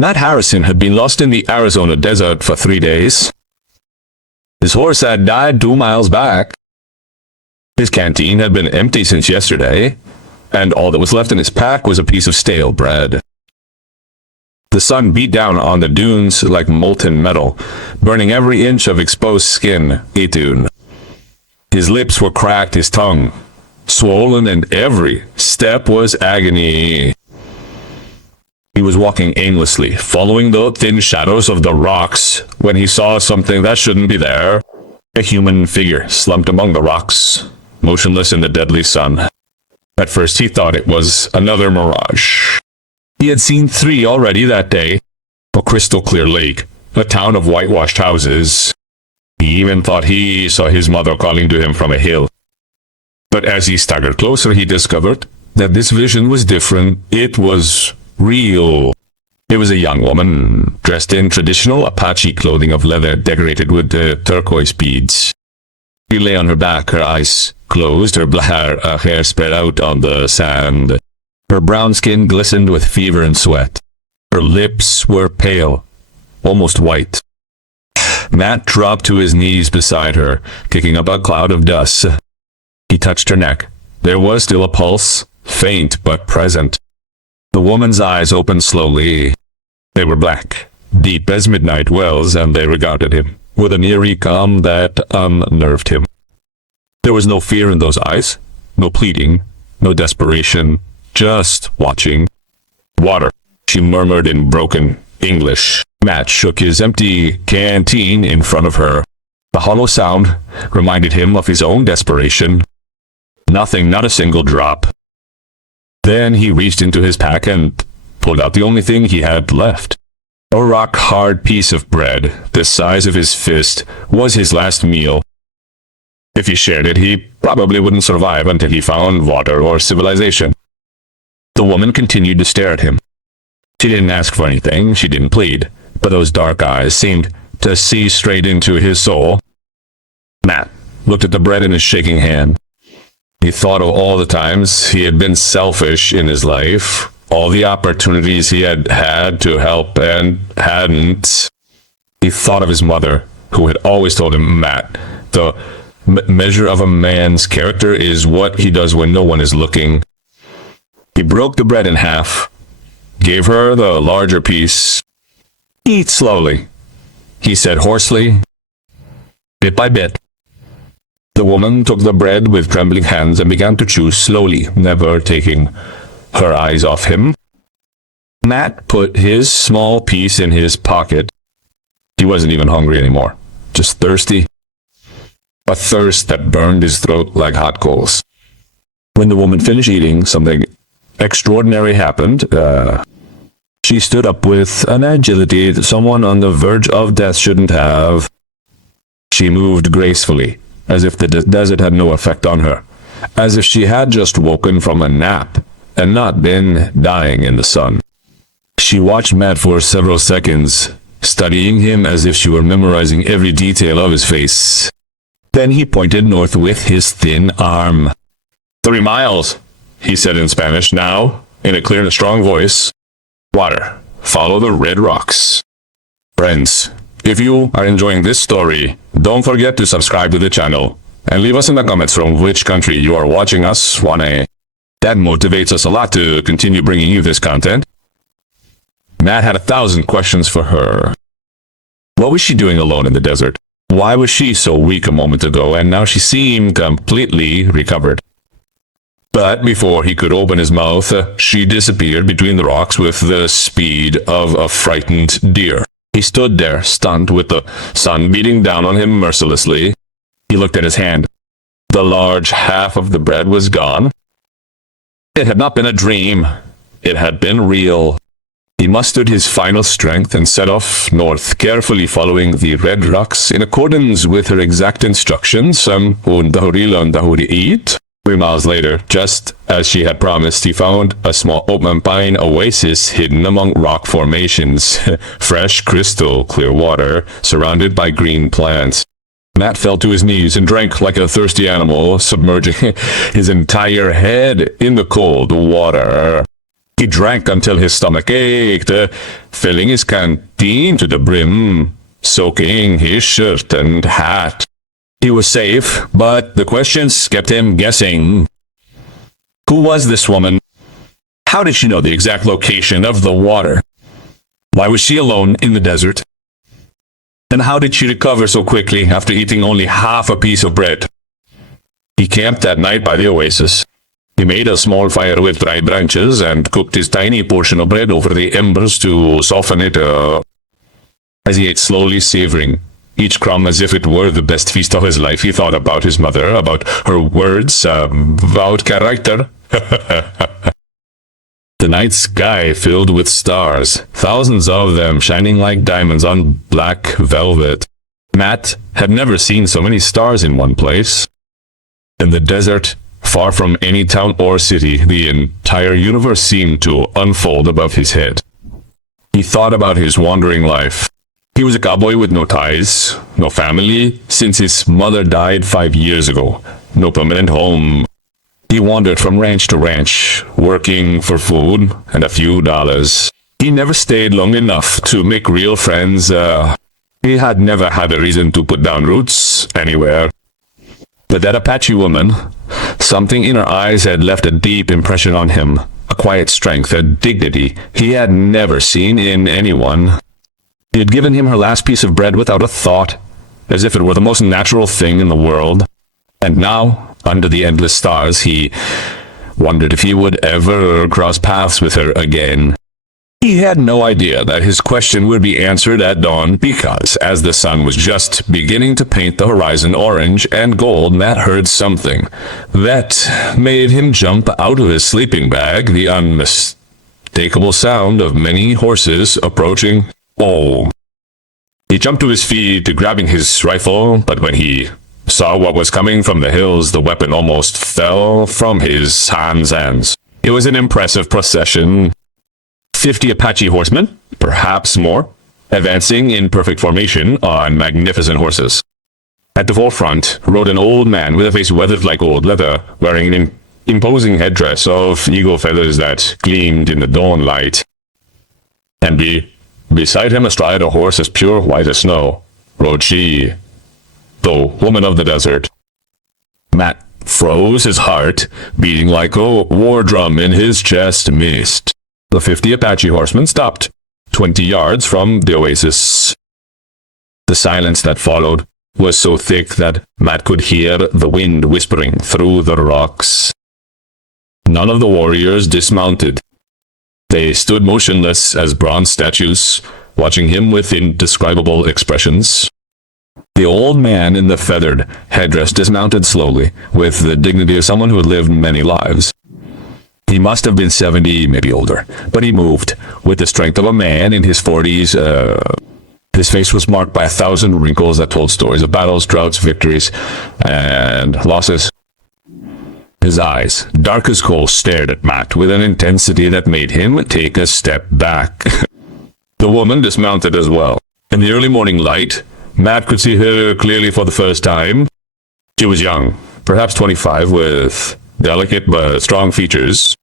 Matt Harrison had been lost in the Arizona desert for 3 days. His horse had died 2 miles back. His canteen had been empty since yesterday, and all that was left in his pack was a piece of stale bread. The sun beat down on the dunes like molten metal, burning every inch of exposed skin. His lips were cracked, his tongue swollen, and every step was agony. He was walking aimlessly, following the thin shadows of the rocks, when he saw something that shouldn't be there. A human figure slumped among the rocks, motionless in the deadly sun. At first he thought it was another mirage. He had seen 3 already that day. A crystal clear lake, a town of whitewashed houses. He even thought he saw his mother calling to him from a hill. But as he staggered closer, he discovered that this vision was different. It was real. It was a young woman, dressed in traditional Apache clothing of leather decorated with turquoise beads. She lay on her back, her eyes closed, her black hair spread out on the sand. Her brown skin glistened with fever and sweat. Her lips were pale, almost white. Matt dropped to his knees beside her, kicking up a cloud of dust. He touched her neck. There was still a pulse, faint but present. The woman's eyes opened slowly. They were black, deep as midnight wells, and they regarded him with an eerie calm that unnerved him. There was no fear in those eyes, no pleading, no desperation, just watching. Water, she murmured in broken English. Matt shook his empty canteen in front of her. The hollow sound reminded him of his own desperation. Nothing, not a single drop. Then he reached into his pack and pulled out the only thing he had left. A rock-hard piece of bread, the size of his fist, was his last meal. If he shared it, he probably wouldn't survive until he found water or civilization. The woman continued to stare at him. She didn't ask for anything, she didn't plead, but those dark eyes seemed to see straight into his soul. Matt looked at the bread in his shaking hand. He thought of all the times he had been selfish in his life, all the opportunities he had had to help and hadn't. He thought of his mother, who had always told him, Matt, the measure of a man's character is what he does when no one is looking. He broke the bread in half, gave her the larger piece. Eat slowly, he said hoarsely, bit by bit. The woman took the bread with trembling hands and began to chew slowly, never taking her eyes off him. Matt put his small piece in his pocket. He wasn't even hungry anymore, just thirsty. A thirst that burned his throat like hot coals. When the woman finished eating, something extraordinary happened. She stood up with an agility that someone on the verge of death shouldn't have. She moved gracefully, as if the desert had no effect on her, as if she had just woken from a nap and not been dying in the sun. She watched Matt for several seconds, studying him as if she were memorizing every detail of his face. Then he pointed north with his thin arm. 3 miles, he said in Spanish, now, in a clear and strong voice. Water, follow the red rocks. Friends, if you are enjoying this story, don't forget to subscribe to the channel, and leave us in the comments from which country you are watching us on. That motivates us a lot to continue bringing you this content. Matt had 1,000 questions for her. What was she doing alone in the desert? Why was she so weak a moment ago, and now she seemed completely recovered? But before he could open his mouth, she disappeared between the rocks with the speed of a frightened deer. He stood there, stunned, with the sun beating down on him mercilessly. He looked at his hand. The large half of the bread was gone. It had not been a dream. It had been real. He mustered his final strength and set off north, carefully following the red rocks in accordance with her exact instructions. 3 miles later, just as she had promised, he found a small open pine oasis hidden among rock formations. Fresh, crystal clear water, surrounded by green plants. Matt fell to his knees and drank like a thirsty animal, submerging his entire head in the cold water. He drank until his stomach ached, filling his canteen to the brim, soaking his shirt and hat. He was safe, but the questions kept him guessing. Who was this woman? How did she know the exact location of the water? Why was she alone in the desert? And how did she recover so quickly after eating only half a piece of bread? He camped that night by the oasis. He made a small fire with dry branches and cooked his tiny portion of bread over the embers to soften it. As he ate slowly, savoring each crumb as if it were the best feast of his life, he thought about his mother, about her words, about character. The night sky filled with stars, thousands of them shining like diamonds on black velvet. Matt had never seen so many stars in one place. In the desert, far from any town or city, the entire universe seemed to unfold above his head. He thought about his wandering life. He was a cowboy with no ties, no family, since his mother died 5 years ago. No permanent home. He wandered from ranch to ranch, working for food and a few dollars. He never stayed long enough to make real friends. He had never had a reason to put down roots anywhere. But that Apache woman, something in her eyes had left a deep impression on him, a quiet strength, a dignity he had never seen in anyone. She had given him her last piece of bread without a thought, as if it were the most natural thing in the world. And now, under the endless stars, he wondered if he would ever cross paths with her again. He had no idea that his question would be answered at dawn, because as the sun was just beginning to paint the horizon orange and gold, Matt heard something that made him jump out of his sleeping bag, the unmistakable sound of many horses approaching. Oh! He jumped to his feet, grabbing his rifle, but when he saw what was coming from the hills, the weapon almost fell from his hands. It was an impressive procession. 50 Apache horsemen, perhaps more, advancing in perfect formation on magnificent horses. At the forefront rode an old man with a face weathered like old leather, wearing an imposing headdress of eagle feathers that gleamed in the dawn light. And beside him, astride a horse as pure white as snow, rode she, the woman of the desert. Matt froze, his heart beating like a war drum in his chest. Missed. The 50 Apache horsemen stopped, 20 yards from the oasis. The silence that followed was so thick that Matt could hear the wind whispering through the rocks. None of the warriors dismounted. They stood motionless as bronze statues, watching him with indescribable expressions. The old man in the feathered headdress dismounted slowly, with the dignity of someone who had lived many lives. He must have been 70, maybe older, but he moved with the strength of a man in his 40s. His face was marked by 1,000 wrinkles that told stories of battles, droughts, victories, and losses. His eyes, dark as coal, stared at Matt with an intensity that made him take a step back. The woman dismounted as well. In the early morning light, Matt could see her clearly for the first time. She was young, perhaps 25, with delicate but strong features.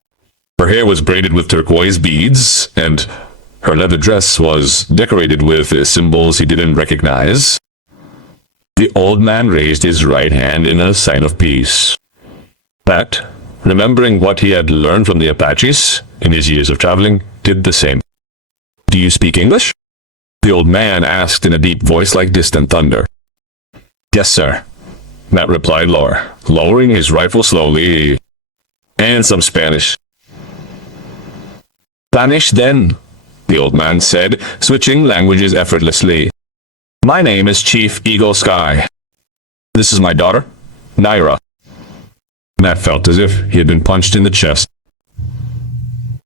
Her hair was braided with turquoise beads, and her leather dress was decorated with symbols he didn't recognize. The old man raised his right hand in a sign of peace. Matt, remembering what he had learned from the Apaches in his years of traveling, did the same. "Do you speak English?" the old man asked in a deep voice like distant thunder. "Yes, sir," Matt replied, lowering his rifle slowly. "And some Spanish." "Spanish, then," the old man said, switching languages effortlessly. "My name is Chief Eagle Sky. This is my daughter, Naira." Matt felt as if he had been punched in the chest.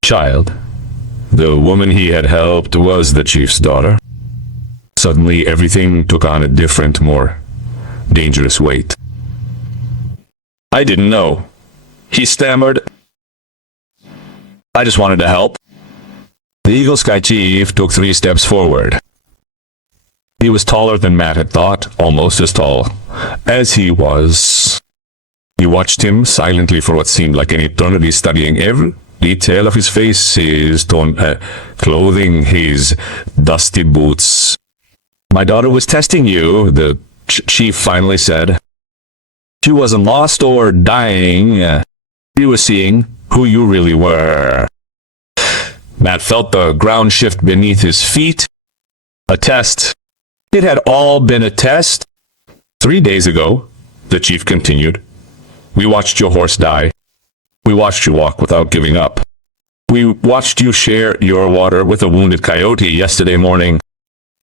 Child. The woman he had helped was the chief's daughter. Suddenly, everything took on a different, more dangerous weight. "I didn't know," he stammered. "I just wanted to help." The Eagle Sky Chief took 3 steps forward. He was taller than Matt had thought, almost as tall as he was. He watched him silently for what seemed like an eternity, studying detail of his face, his torn clothing, his dusty boots. My daughter was testing you, the chief finally said. She wasn't lost or dying. She was seeing who you really were. Matt felt the ground shift beneath his feet. A test. It had all been a test. 3 days ago, the chief continued, we watched your horse die. We watched you walk without giving up. We watched you share your water with a wounded coyote yesterday morning.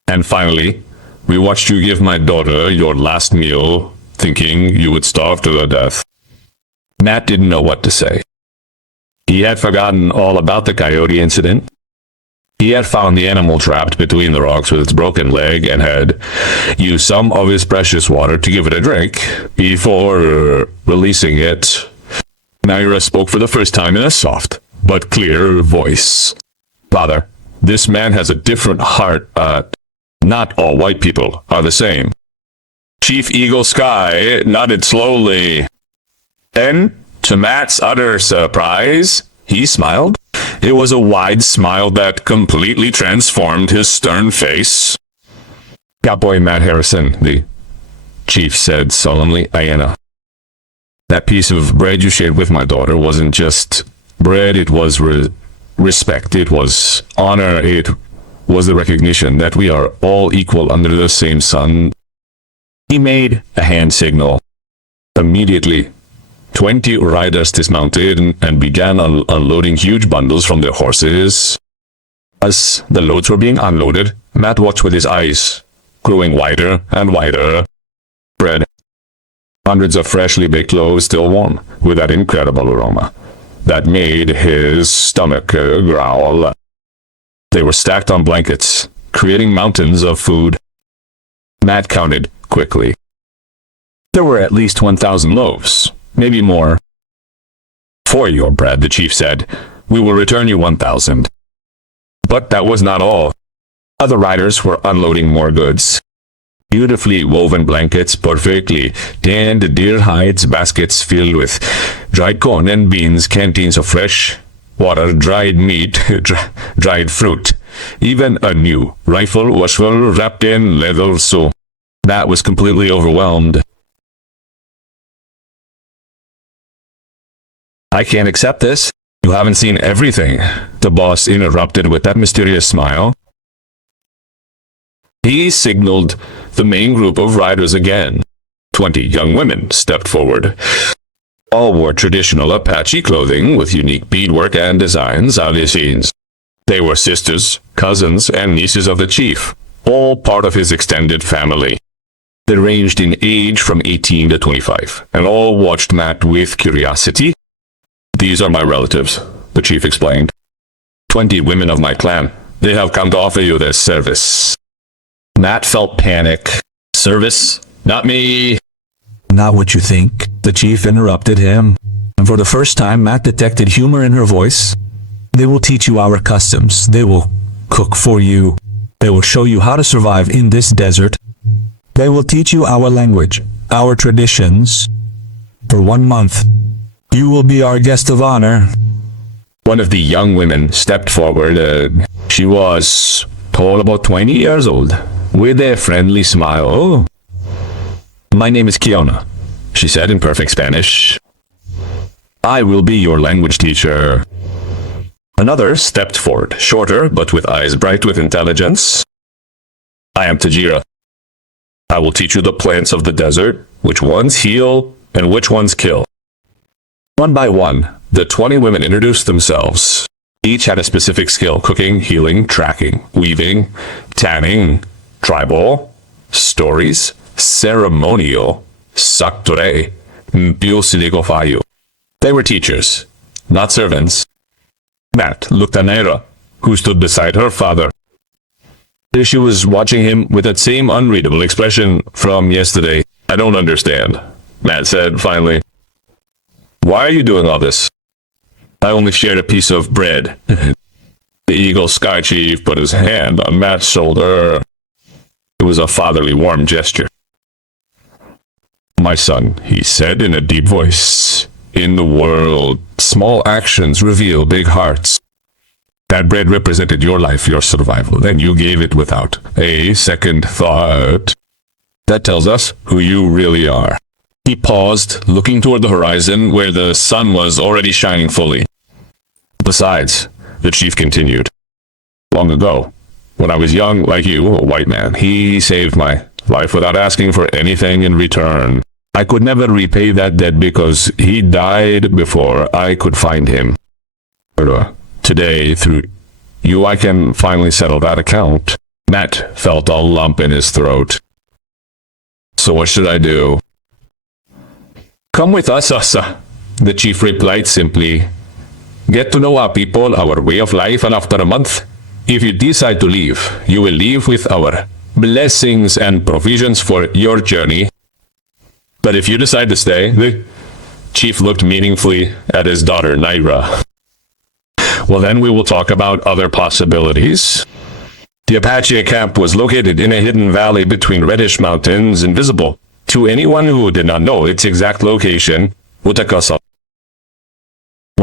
And finally, we watched you give my daughter your last meal, thinking you would starve to death. Matt didn't know what to say. He had forgotten all about the coyote incident. He had found the animal trapped between the rocks with its broken leg and had used some of his precious water to give it a drink before releasing it. Naira spoke for the first time in a soft but clear voice. Father, this man has a different heart. Not all white people are the same. Chief Eagle Sky nodded slowly. Then, to Matt's utter surprise, he smiled. It was a wide smile that completely transformed his stern face. Cowboy Matt Harrison, the chief said solemnly, Ayanna. That piece of bread you shared with my daughter wasn't just bread, it was respect, it was honor, it was the recognition that we are all equal under the same sun. He made a hand signal. Immediately, 20 riders dismounted and began unloading huge bundles from their horses. As the loads were being unloaded, Matt watched with his eyes, growing wider and wider. Bread. Hundreds of freshly baked loaves still warm, with that incredible aroma that made his stomach growl. They were stacked on blankets, creating mountains of food. Matt counted quickly. There were at least 1,000 loaves, maybe more. For your bread, the chief said, we will return you 1,000. But that was not all. Other riders were unloading more goods. Beautifully woven blankets, perfectly tanned deer hides, baskets filled with dried corn and beans, canteens of fresh water, dried meat, dried fruit. Even a new rifle was full wrapped in leather, so Matt was completely overwhelmed. I can't accept this. You haven't seen everything, the boss interrupted with that mysterious smile. He signaled the main group of riders again. 20 young women stepped forward. All wore traditional Apache clothing with unique beadwork and designs of the scenes. They were sisters, cousins, and nieces of the chief, all part of his extended family. They ranged in age from 18 to 25, and all watched Matt with curiosity. These are my relatives, the chief explained. 20 women of my clan. They have come to offer you their service. Matt felt panic. Service? Not me. Not what you think, the chief interrupted him. And for the first time, Matt detected humor in her voice. They will teach you our customs. They will cook for you. They will show you how to survive in this desert. They will teach you our language, our traditions. For 1 month, you will be our guest of honor. One of the young women stepped forward. She was tall, about 20 years old, with a friendly smile. My name is Kiona, she said in perfect Spanish. I will be your language teacher. Another stepped forward, shorter, but with eyes bright with intelligence. I am Tajira. I will teach you the plants of the desert, which ones heal and which ones kill. One by one, the 20 women introduced themselves. Each had a specific skill: cooking, healing, tracking, weaving, tanning, tribal, stories, ceremonial, sakture, mpio. They were teachers, not servants. Matt looked at Naira, who stood beside her father. She was watching him with that same unreadable expression from yesterday. I don't understand, Matt said finally. Why are you doing all this? I only shared a piece of bread. The Eagle Sky Chief put his hand on Matt's shoulder. It was a fatherly, warm gesture. My son, he said in a deep voice, in the world Small actions reveal big hearts. That bread represented your life, your survival, and you gave it without a second thought. That tells us who you really are. He paused, looking toward the horizon where the sun was already shining fully. Besides, the chief continued, long ago, when I was young like you, a white man, he saved my life without asking for anything in return. I could never repay that debt because he died before I could find him. Today, through you, I can finally settle that account. Matt felt a lump in his throat. So what should I do? Come with us, Asa, the chief replied simply. Get to know our people, our way of life, and after a month, if you decide to leave, you will leave with our blessings and provisions for your journey. But if you decide to stay, the chief looked meaningfully at his daughter, Naira. Well, then we will talk about other possibilities. The Apache camp was located in a hidden valley between reddish mountains, invisible to anyone who did not know its exact location. When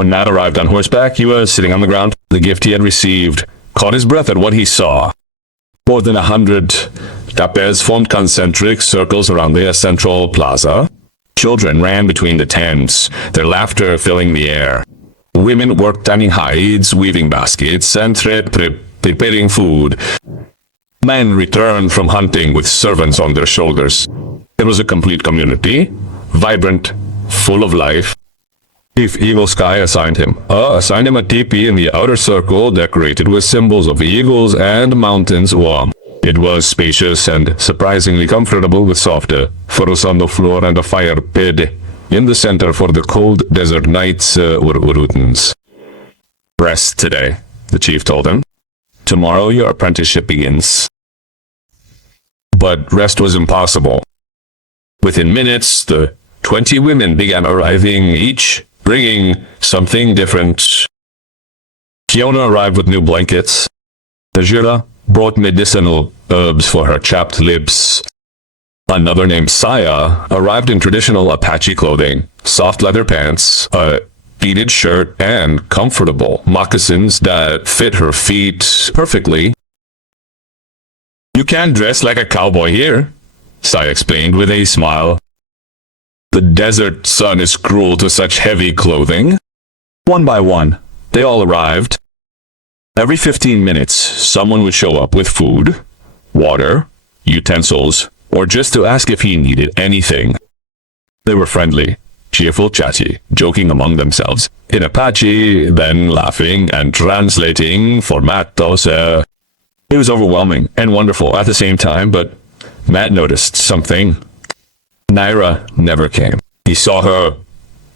Matt arrived on horseback, he was sitting on the ground. The gift he had received caught his breath at what he saw. More than 100 tapes formed concentric circles around the central plaza. Children ran between the tents, their laughter filling the air. Women worked tanning hides, weaving baskets, and preparing food. Men returned from hunting with servants on their shoulders. It was a complete community, vibrant, full of life. Chief Eagle Sky assigned him a teepee in the outer circle decorated with symbols of eagles and mountains. It was spacious and surprisingly comfortable with soft furs on the floor and a fire pit in the center for the cold desert nights or routines. Rest today, the chief told him. Tomorrow your apprenticeship begins. But rest was impossible. Within minutes, the 20 women began arriving, each bringing something different. Kiona arrived with new blankets. Desierto brought medicinal herbs for her chapped lips. Another named Saya arrived in traditional Apache clothing, soft leather pants, a beaded shirt, and comfortable moccasins that fit her feet perfectly. You can't dress like a cowboy here, Saya explained with a smile. The desert sun is cruel to such heavy clothing. One by one, they all arrived. Every 15 minutes, someone would show up with food, water, utensils, or just to ask if he needed anything. They were friendly, cheerful, chatty, joking among themselves in Apache, then laughing and translating for Matos. It was overwhelming and wonderful at the same time, but Matt noticed something. Naira never came. He saw her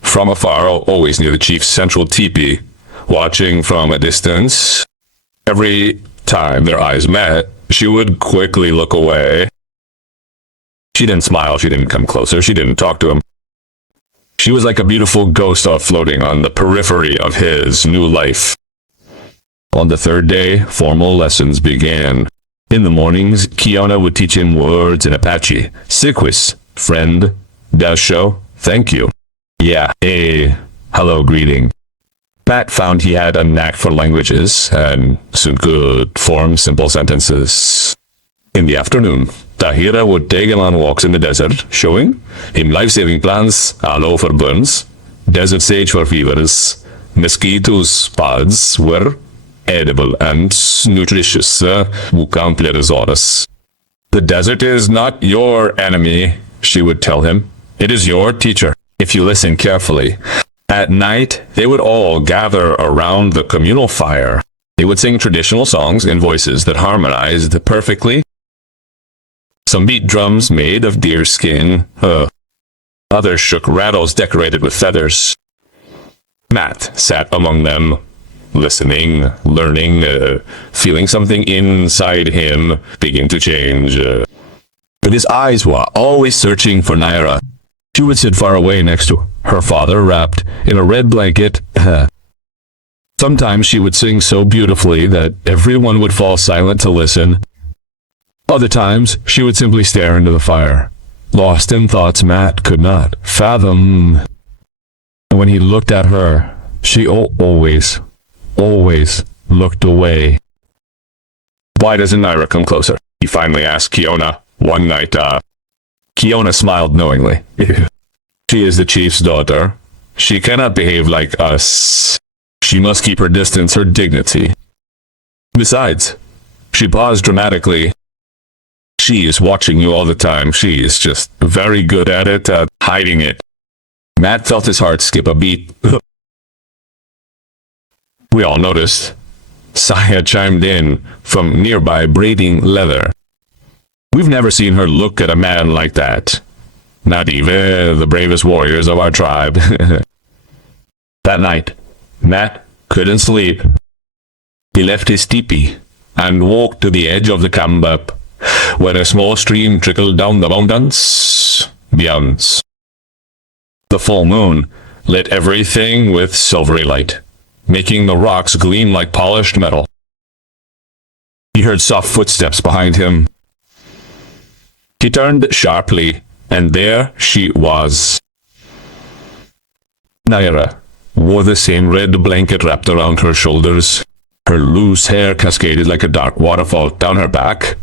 from afar, always near the chief's central teepee, watching from a distance. Every time their eyes met, she would quickly look away. She didn't smile, she didn't come closer, she didn't talk to him. She was like a beautiful ghost floating on the periphery of his new life. On the third day, formal lessons began. In the mornings, Kiona would teach him words in Apache. Sikwis, friend, dasho, thank you. Yeah, a hello greeting. Pat found he had a knack for languages and soon could form simple sentences. In the afternoon, Tahira would take him on walks in the desert, showing him life-saving plants, aloe for burns, desert sage for fevers. Mosquitoes pods were edible and nutritious. The desert is not your enemy, she would tell him. It is your teacher, if you listen carefully. At night, they would all gather around the communal fire. They would sing traditional songs in voices that harmonized perfectly. Some beat drums made of deer skin. Others shook rattles decorated with feathers. Matt sat among them, listening, learning, feeling something inside him begin to change. But his eyes were always searching for Naira. She would sit far away next to her father, wrapped in a red blanket. Sometimes she would sing so beautifully that everyone would fall silent to listen. Other times, she would simply stare into the fire, lost in thoughts Matt could not fathom. And when he looked at her, She always looked away. Why doesn't Naira come closer? He finally asked Kiona one night. Kiona smiled knowingly. She is the chief's daughter. She cannot behave like us. She must keep her distance, her dignity. Besides, she paused dramatically. She is watching you all the time. She is just very good at it, hiding it. Matt felt his heart skip a beat. We all noticed. Saya chimed in from nearby braiding leather. We've never seen her look at a man like that. Not even the bravest warriors of our tribe. That night, Matt couldn't sleep. He left his teepee and walked to the edge of the CAMBIÓ, where a small stream trickled down the mountains beyond. The full moon lit everything with silvery light, making the rocks gleam like polished metal. He heard soft footsteps behind him. He turned sharply, and there she was. Naira wore the same red blanket wrapped around her shoulders. Her loose hair cascaded like a dark waterfall down her back.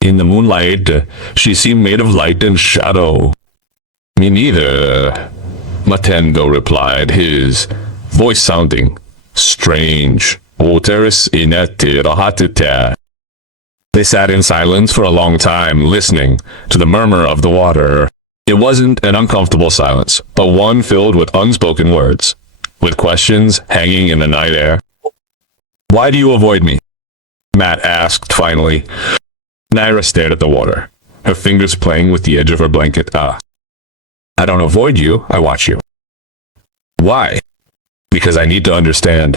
In the moonlight, she seemed made of light and shadow. Me neither, Matendo replied, his voice sounding strange. They sat in silence for a long time, listening to the murmur of the water. It wasn't an uncomfortable silence, but one filled with unspoken words, with questions hanging in the night air. Why do you avoid me? Matt asked finally. Naira stared at the water, her fingers playing with the edge of her blanket. I don't avoid you, I watch you. Why? Because I need to understand.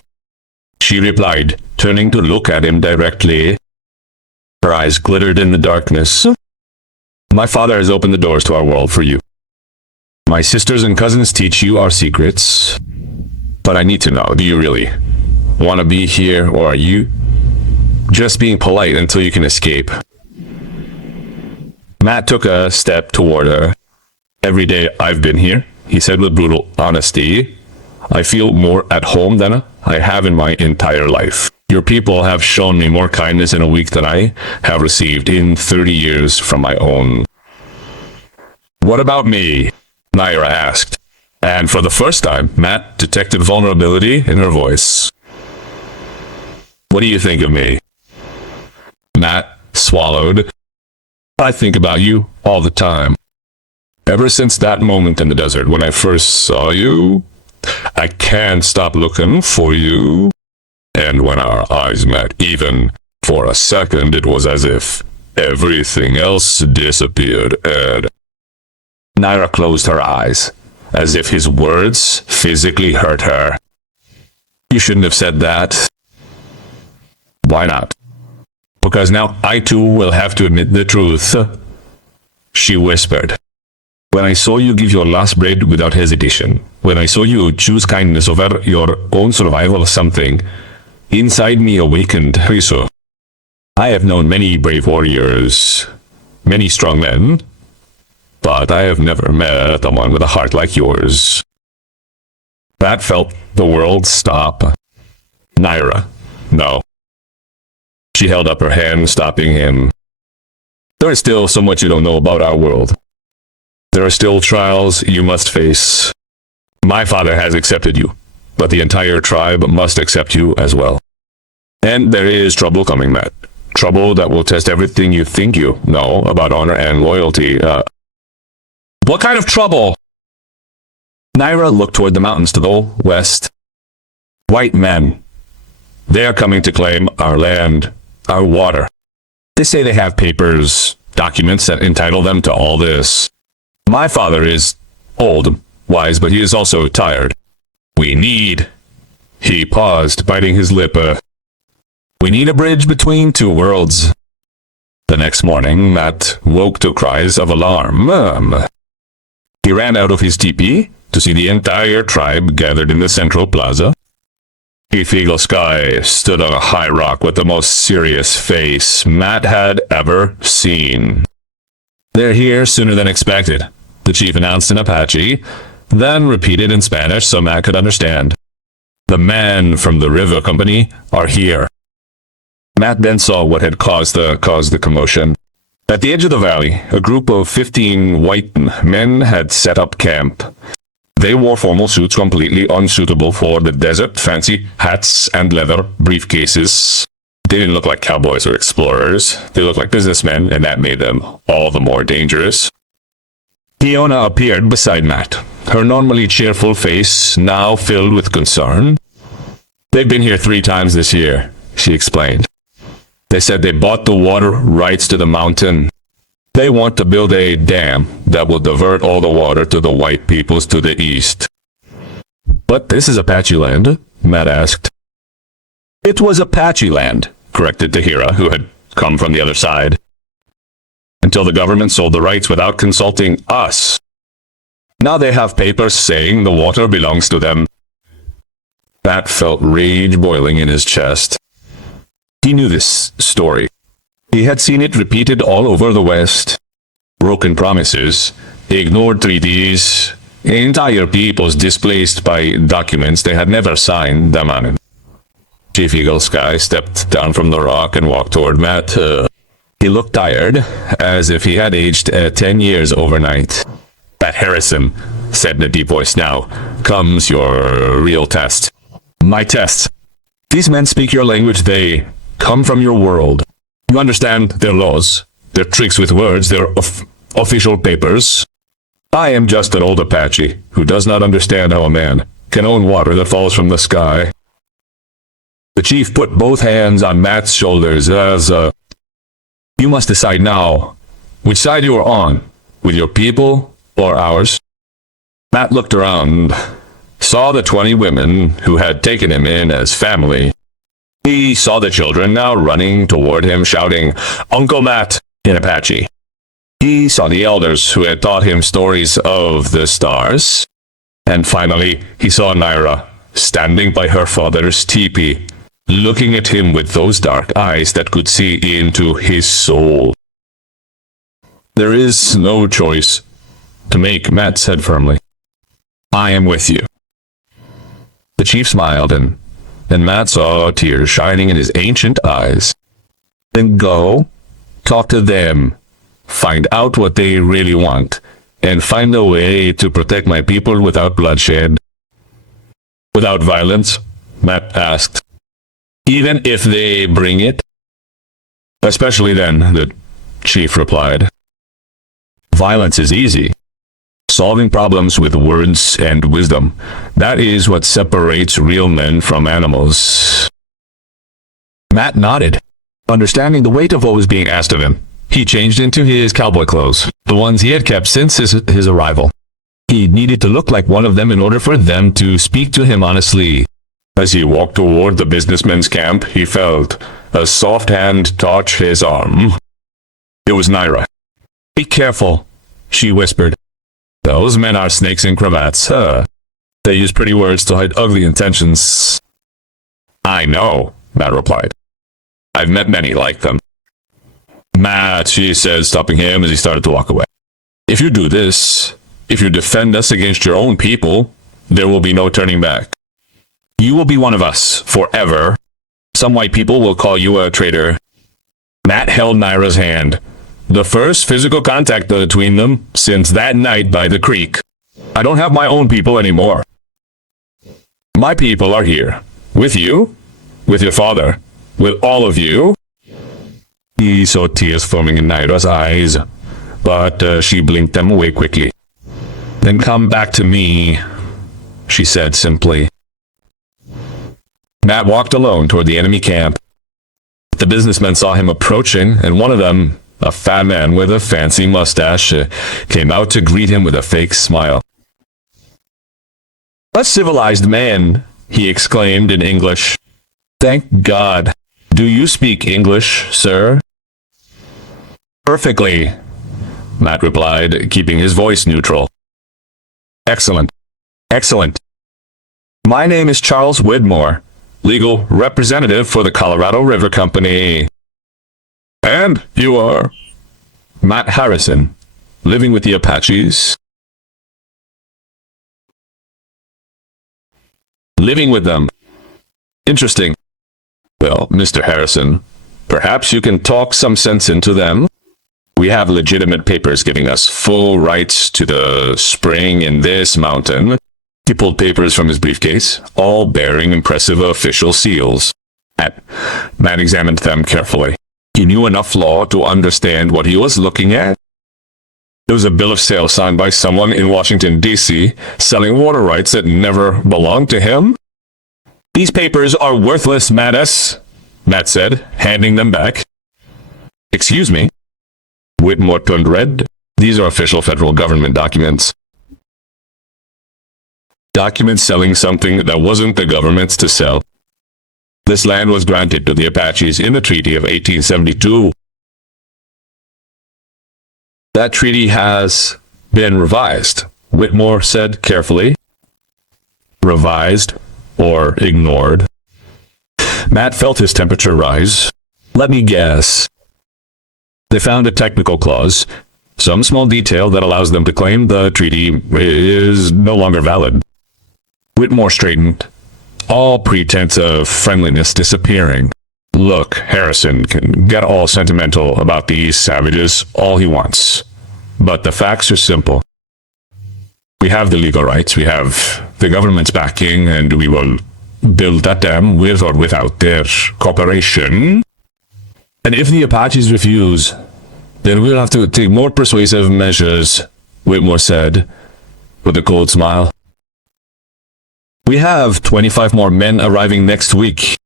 She replied, turning to look at him directly. Her eyes glittered in the darkness. My father has opened the doors to our world for you. My sisters and cousins teach you our secrets. But I need to know, do you really want to be here, or are you just being polite until you can escape? Matt took a step toward her. Every day I've been here, he said with brutal honesty, I feel more at home than I have in my entire life. Your people have shown me more kindness in a week than I have received in 30 years from my own. What about me? Naira asked, and for the first time, Matt detected vulnerability in her voice. What do you think of me? Matt swallowed. I think about you all the time. Ever since that moment in the desert when I first saw you, I can't stop looking for you. And when our eyes met, even for a second, it was as if everything else disappeared, and Naira closed her eyes, as if his words physically hurt her. You shouldn't have said that. Why not? Because now I too will have to admit the truth. She whispered. When I saw you give your last breath without hesitation, when I saw you choose kindness over your own survival or something, inside me awakened Riso. I have known many brave warriors, many strong men, but I have never met someone with a heart like yours. That felt the world stop. Naira, no. She held up her hand, stopping him. There is still so much you don't know about our world. There are still trials you must face. My father has accepted you, but the entire tribe must accept you as well. And there is trouble coming, Matt. Trouble that will test everything you think you know about honor and loyalty. What kind of trouble? Naira looked toward the mountains to the west. White men. They are coming to claim our land, our water. They say they have papers, documents that entitle them to all this. My father is old, wise, but he is also tired. We need... He paused, biting his lip. We need a bridge between two worlds. The next morning, Matt woke to cries of alarm. He ran out of his teepee to see the entire tribe gathered in the central plaza. Eagle Sky stood on a high rock with the most serious face Matt had ever seen. They're here sooner than expected, the chief announced in Apache, then repeated in Spanish so Matt could understand. The men from the river company are here. Matt then saw what had caused the commotion. At the edge of the valley, a group of 15 white men had set up camp. They wore formal suits completely unsuitable for the desert, fancy hats and leather briefcases. They didn't look like cowboys or explorers. They looked like businessmen, and that made them all the more dangerous. Fiona appeared beside Matt, her normally cheerful face now filled with concern. "They've been here 3 times this year," she explained. "They said they bought the water rights to the mountain. They want to build a dam that will divert all the water to the white peoples to the east." "But this is Apache land?" Matt asked. "It was Apache land," corrected Tahira, who had come from the other side. "Until the government sold the rights without consulting us. Now they have papers saying the water belongs to them." Matt felt rage boiling in his chest. He knew this story. He had seen it repeated all over the West. Broken promises, ignored treaties, entire peoples displaced by documents they had never signed them on. Chief Eagle Sky stepped down from the rock and walked toward Matt. He looked tired, as if he had aged 10 years overnight. "Pat Harrison," said in a deep voice, "now comes your real test." "My test. These men speak your language. They come from your world. You understand their laws, their tricks with words, their official papers. I am just an old Apache who does not understand how a man can own water that falls from the sky." The chief put both hands on Matt's shoulders as "You must decide now which side you are on, with your people or ours." Matt looked around, saw the 20 women who had taken him in as family. He saw the children now running toward him, shouting, "Uncle Matt," in Apache. He saw the elders who had taught him stories of the stars. And finally, he saw Naira, standing by her father's teepee, looking at him with those dark eyes that could see into his soul. "There is no choice to make," Matt said firmly. "I am with you." The chief smiled, and Matt saw tears shining in his ancient eyes. "Then go, talk to them, find out what they really want, and find a way to protect my people without bloodshed." "Without violence?" Matt asked. "Even if they bring it?" "Especially then," the chief replied. "Violence is easy. Solving problems with words and wisdom, that is what separates real men from animals." Matt nodded, understanding the weight of what was being asked of him. He changed into his cowboy clothes, the ones he had kept since his arrival. He needed to look like one of them in order for them to speak to him honestly. As he walked toward the businessmen's camp, he felt a soft hand touch his arm. It was Naira. "Be careful," she whispered. "Those men are snakes in cravats, They use pretty words to hide ugly intentions." "I know," Matt replied. "I've met many like them." "Matt," she said, stopping him as he started to walk away. "If you do this, if you defend us against your own people, there will be no turning back. You will be one of us, forever. Some white people will call you a traitor." Matt held Naira's hand. The first physical contact between them since that night by the creek. "I don't have my own people anymore. My people are here. With you, with your father, with all of you." He saw tears forming in Naira's eyes, but she blinked them away quickly. "Then come back to me," she said simply. Matt walked alone toward the enemy camp. The businessmen saw him approaching, and one of them, a fat man with a fancy mustache, came out to greet him with a fake smile. "A civilized man," he exclaimed in English. "Thank God. Do you speak English, sir?" "Perfectly," Matt replied, keeping his voice neutral. "Excellent. Excellent. My name is Charles Widmore, legal representative for the Colorado River Company." "And you are?" "Matt Harrison, living with the Apaches." "Living with them," Interesting. Well, Mr. Harrison, perhaps you can talk some sense into them? We have legitimate papers giving us full rights to the spring in this mountain. He pulled papers from his briefcase, all bearing impressive official seals. Matt examined them carefully. He knew enough law to understand what he was looking at. It was a bill of sale signed by someone in Washington, D.C., selling water rights that never belonged to him. These papers are worthless, Mattis, Matt said, handing them back. Excuse me? Whitmore turned red. These are official federal government documents. Documents selling something that wasn't the government's to sell. This land was granted to the Apaches in the Treaty of 1872. That treaty has been revised, Whitmore said carefully. Revised or ignored? Matt felt his temperature rise. Let me guess. They found a technical clause, some small detail that allows them to claim the treaty is no longer valid. Whitmore straightened, all pretense of friendliness disappearing. Look, Harrison can get all sentimental about these savages all he wants, but the facts are simple. We have the legal rights, we have the government's backing, and we will build at them with or without their cooperation. And if the Apaches refuse, then we'll have to take more persuasive measures, Whitmore said, with a cold smile. We have 25 more men arriving next week.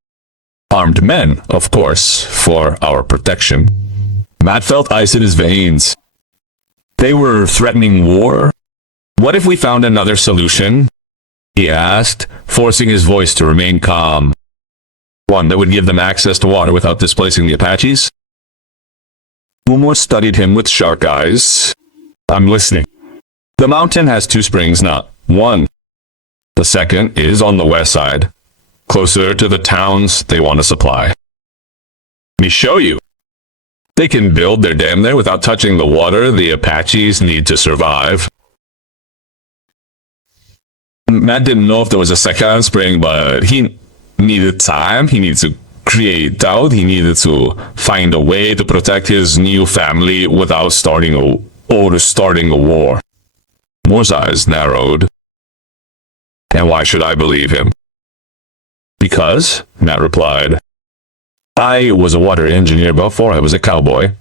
Armed men, of course, for our protection. Matt felt ice in his veins. They were threatening war? What if we found another solution? He asked, forcing his voice to remain calm. One that would give them access to water without displacing the Apaches? Whitmore studied him with shark eyes. I'm listening. The mountain has two springs, not one. The second is on the west side, closer to the towns they want to supply. Let me show you. They can build their dam there without touching the water the Apaches need to survive. Matt didn't know if there was a second spring, but he needed time. He needed to create doubt. He needed to find a way to protect his new family without starting a war. Moore's eyes narrowed. And why should I believe him? Because, Matt replied, I was a water engineer before I was a cowboy.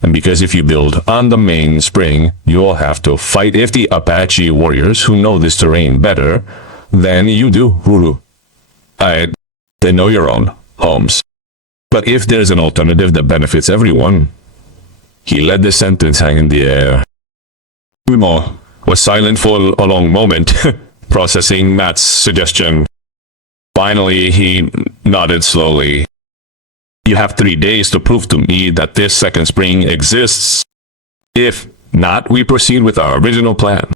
And because if you build on the main spring, you'll have to fight if the Apache warriors who know this terrain better than you do, Huru. They know your own homes. But if there's an alternative that benefits everyone. He let the sentence hang in the air. Whitmore was silent for a long moment, processing Matt's suggestion. Finally, he nodded slowly. You have 3 days to prove to me that this second spring exists. If not, we proceed with our original plan.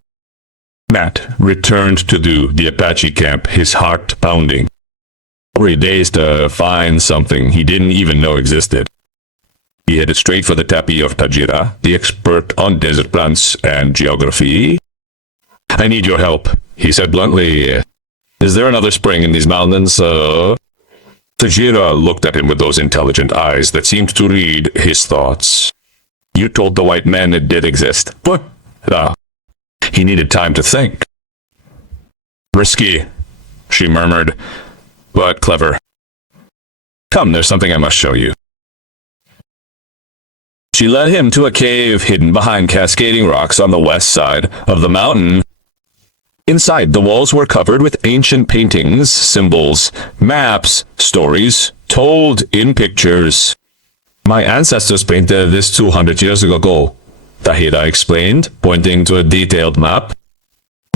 Matt returned to the Apache camp, his heart pounding. 3 days to find something he didn't even know existed. He headed straight for the tapi of Tajira, the expert on desert plants and geography. I need your help, he said bluntly. Is there another spring in these mountains, Tajira looked at him with those intelligent eyes that seemed to read his thoughts. You told the white man it did exist. What? He needed time to think. Risky, she murmured, but clever. Come, there's something I must show you. She led him to a cave hidden behind cascading rocks on the west side of the mountain. Inside, the walls were covered with ancient paintings, symbols, maps, stories, told in pictures. My ancestors painted this 200 years ago, Tahira explained, pointing to a detailed map.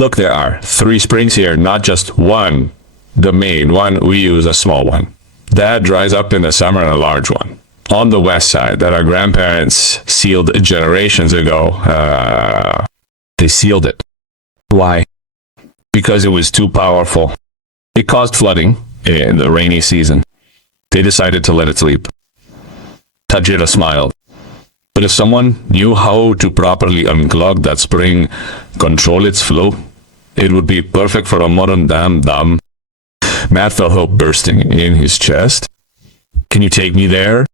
Look, there are 3 springs here, not just one. The main one, we use a small one. That dries up in the summer, and a large one on the west side that our grandparents sealed generations ago. They sealed it. Why? Because it was too powerful. It caused flooding in the rainy season. They decided to let it sleep. Tajira smiled. But if someone knew how to properly unclog that spring, control its flow, it would be perfect for a modern dam. Matt felt hope bursting in his chest. Can you take me there?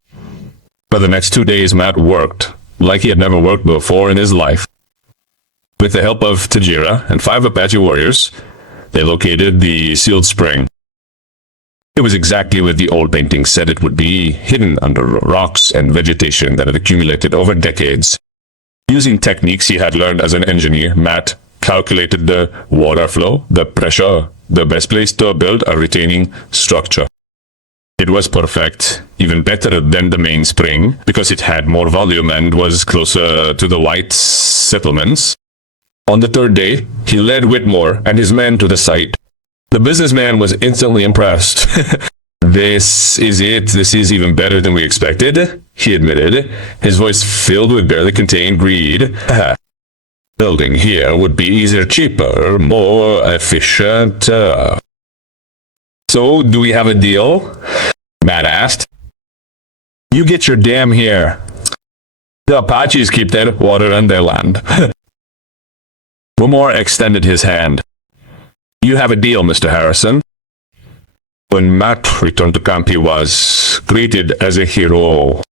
For the next 2 days, Matt worked like he had never worked before in his life. With the help of Tajira and 5 Apache warriors, they located the sealed spring. It was exactly where the old painting said it would be, hidden under rocks and vegetation that had accumulated over decades. Using techniques he had learned as an engineer, Matt calculated the water flow, the pressure, the best place to build a retaining structure. It was perfect, even better than the main spring, because it had more volume and was closer to the white settlements. On the 3rd day, he led Whitmore and his men to the site. The businessman was instantly impressed. This is it. This is even better than we expected, he admitted, his voice filled with barely contained greed. Building here would be easier, cheaper, more efficient. So, do we have a deal? Matt asked. You get your dam here. The Apaches keep their water and their land. Whitmore extended his hand. You have a deal, Mr. Harrison. When Matt returned to camp, he was greeted as a hero.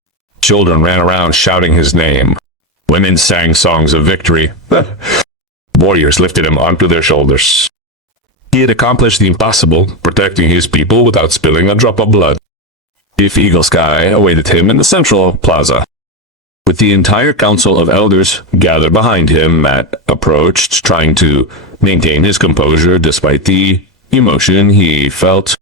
Children ran around shouting his name. Women sang songs of victory. Warriors lifted him onto their shoulders. He had accomplished the impossible, protecting his people without spilling a drop of blood. Chief Eagle Sky awaited him in the central plaza. With the entire council of elders gathered behind him, Matt approached, trying to maintain his composure despite the emotion he felt.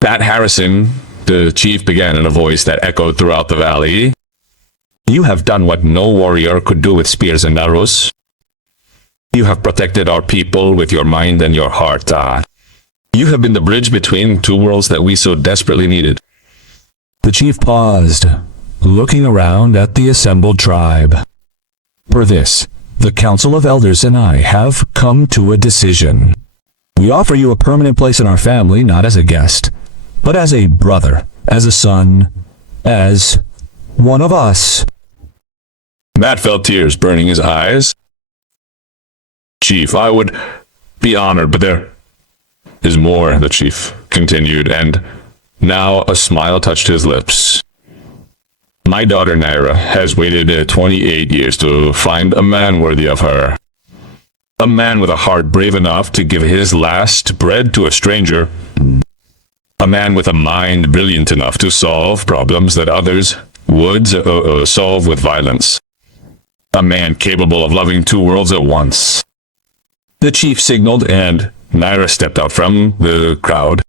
Pat Harrison, the chief began in a voice that echoed throughout the valley. You have done what no warrior could do with spears and arrows. You have protected our people with your mind and your heart. You have been the bridge between 2 worlds that we so desperately needed. The chief paused, looking around at the assembled tribe. For this, the Council of Elders and I have come to a decision. We offer you a permanent place in our family, not as a guest, but as a brother, as a son, as one of us. Matt felt tears burning his eyes. Chief, I would be honored, but there is more, the chief continued, and now a smile touched his lips. My daughter Naira has waited 28 years to find a man worthy of her. A man with a heart brave enough to give his last bread to a stranger. A man with a mind brilliant enough to solve problems that others would solve with violence. A man capable of loving 2 worlds at once. The chief signaled and Naira stepped out from the crowd.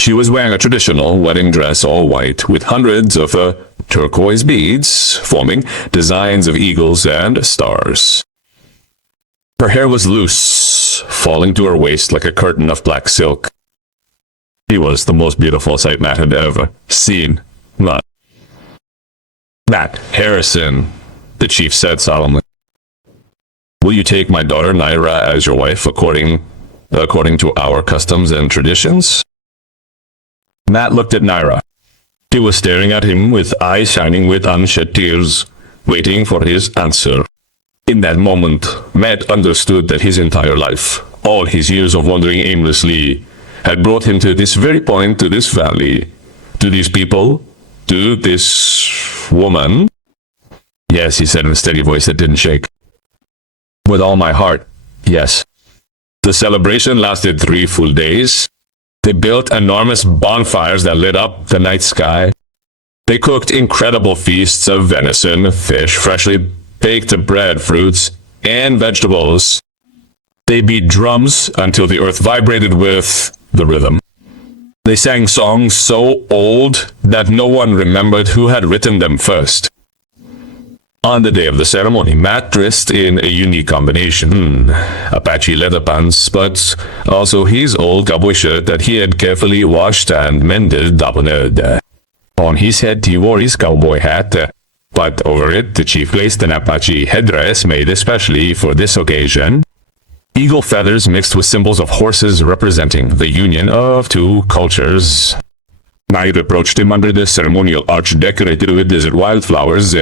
She was wearing a traditional wedding dress, all white, with hundreds of turquoise beads forming designs of eagles and stars. Her hair was loose, falling to her waist like a curtain of black silk. She was the most beautiful sight Matt had ever seen. Matt Harrison, the chief said solemnly. Will you take my daughter Naira as your wife according to our customs and traditions? Matt looked at Naira. She was staring at him with eyes shining with unshed tears, waiting for his answer. In that moment, Matt understood that his entire life, all his years of wandering aimlessly, had brought him to this very point, to this valley, to these people, to this woman. Yes, he said in a steady voice that didn't shake. With all my heart, yes. The celebration lasted 3 full days. They built enormous bonfires that lit up the night sky. They cooked incredible feasts of venison, fish, freshly baked bread, fruits, and vegetables. They beat drums until the earth vibrated with the rhythm. They sang songs so old that no one remembered who had written them first. On the day of the ceremony, Matt dressed in a unique combination. Apache leather pants, but also his old cowboy shirt that he had carefully washed and mended. On his head, he wore his cowboy hat, but over it, the chief placed an Apache headdress made especially for this occasion. Eagle feathers mixed with symbols of horses representing the union of 2 cultures. Naira approached him under the ceremonial arch decorated with desert wildflowers.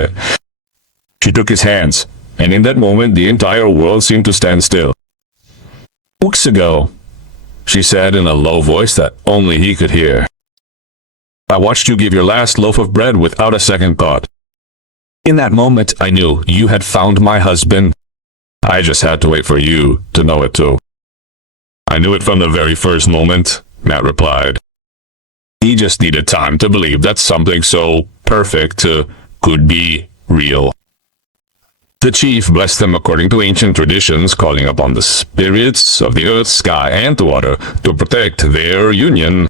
She took his hands, and in that moment the entire world seemed to stand still. Weeks ago, she said in a low voice that only he could hear. I watched you give your last loaf of bread without a second thought. In that moment, I knew you had found my husband. I just had to wait for you to know it too. I knew it from the very first moment, Matt replied. He just needed time to believe that something so perfect could be real. The chief blessed them according to ancient traditions, calling upon the spirits of the earth, sky, and the water to protect their union.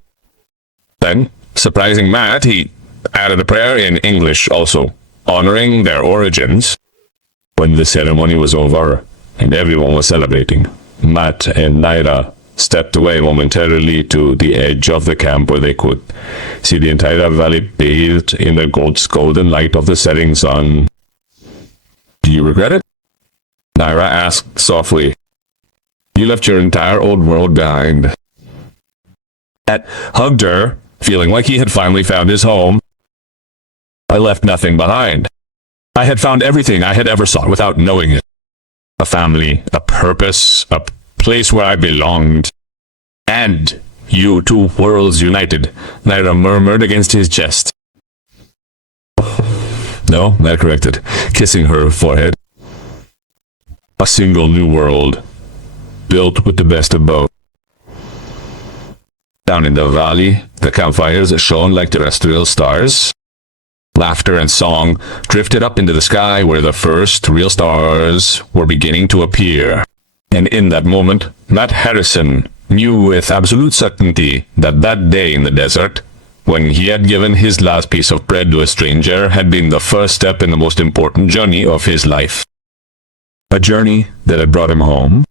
Then, surprising Matt, he added a prayer in English also, honoring their origins. When the ceremony was over, and everyone was celebrating, Matt and Naira stepped away momentarily to the edge of the camp where they could see the entire valley bathed in the golden light of the setting sun. Do you regret it? Naira asked softly. You left your entire old world behind. Matt hugged her, feeling like he had finally found his home. I left nothing behind. I had found everything I had ever sought without knowing it. A family, a purpose, a place where I belonged. And you, two worlds united, Naira murmured against his chest. No, Matt corrected, kissing her forehead. A single new world, built with the best of both. Down in the valley, the campfires shone like terrestrial stars. Laughter and song drifted up into the sky where the first real stars were beginning to appear. And in that moment, Matt Harrison knew with absolute certainty that that day in the desert, when he had given his last piece of bread to a stranger, had been the first step in the most important journey of his life. A journey that had brought him home,